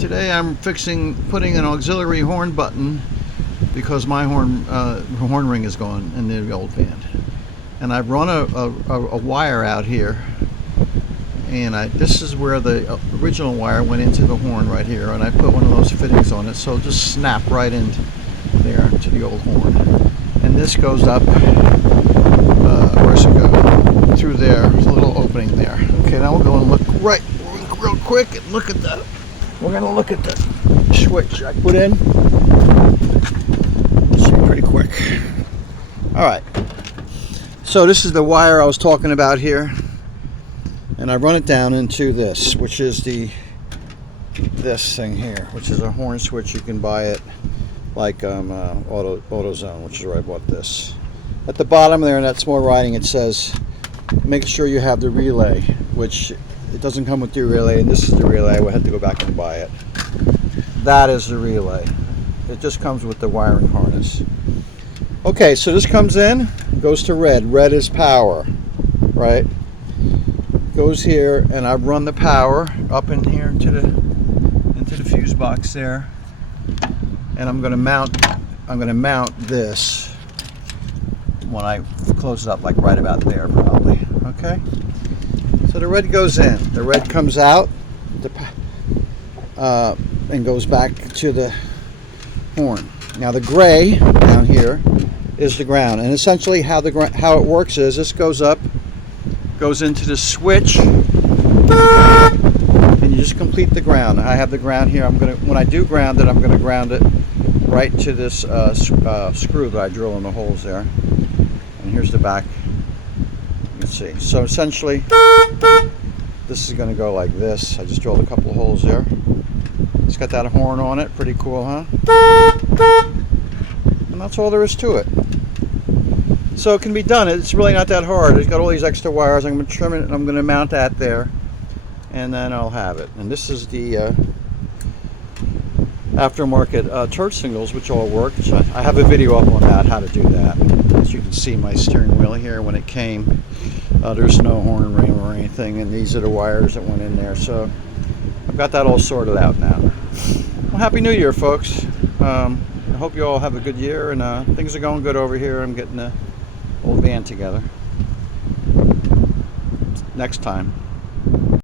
Today I'm putting an auxiliary horn button because my horn ring is gone in the old van. And I've run a wire out here, and this is where the original wire went into the horn right here, and I put one of those fittings on it, so it'll just snap right in there to the old horn. And this goes up, where's it go? Through there, there's a little opening there. Okay, now we'll go and look real quick and look at that. We're going to look at the switch I put in. Let's see pretty quick. Alright, so this is the wire I was talking about here, and I run it down into this, which is this thing here, which is a horn switch. You can buy it like AutoZone, which is where I bought this. At the bottom there in that small writing it says make sure you have the relay, which it doesn't come with the relay, and this is the relay. We'll have to go back and buy it. That is the relay. It just comes with the wiring harness. Okay, so this comes in, goes to red. Red is power, right? Goes here, and I've run the power up in here into the fuse box there, and I'm going to mount this when I close it up, like right about there probably. Okay. So the red goes in, the red comes out, and goes back to the horn. Now the gray down here is the ground, and essentially how it works is this goes up, goes into the switch, and you just complete the ground. I have the ground here. When I do ground it, I'm gonna ground it right to this screw that I drill in the holes there. And here's the back. You can see. So essentially, this is going to go like this. I just drilled a couple of holes there. It's got that horn on it. Pretty cool, huh? And that's all there is to it. So it can be done. It's really not that hard. It's got all these extra wires. I'm going to trim it, and I'm going to mount that there, and then I'll have it. And this is the aftermarket turret signals, which all work. So I have a video up on that, how to do that. As you can see, my steering wheel here, when it came, there's no horn ring or anything, and these are the wires that went in there. So I've got that all sorted out now. Well, Happy New Year, folks. I hope you all have a good year, and things are going good over here. I'm getting the old van together. Next time.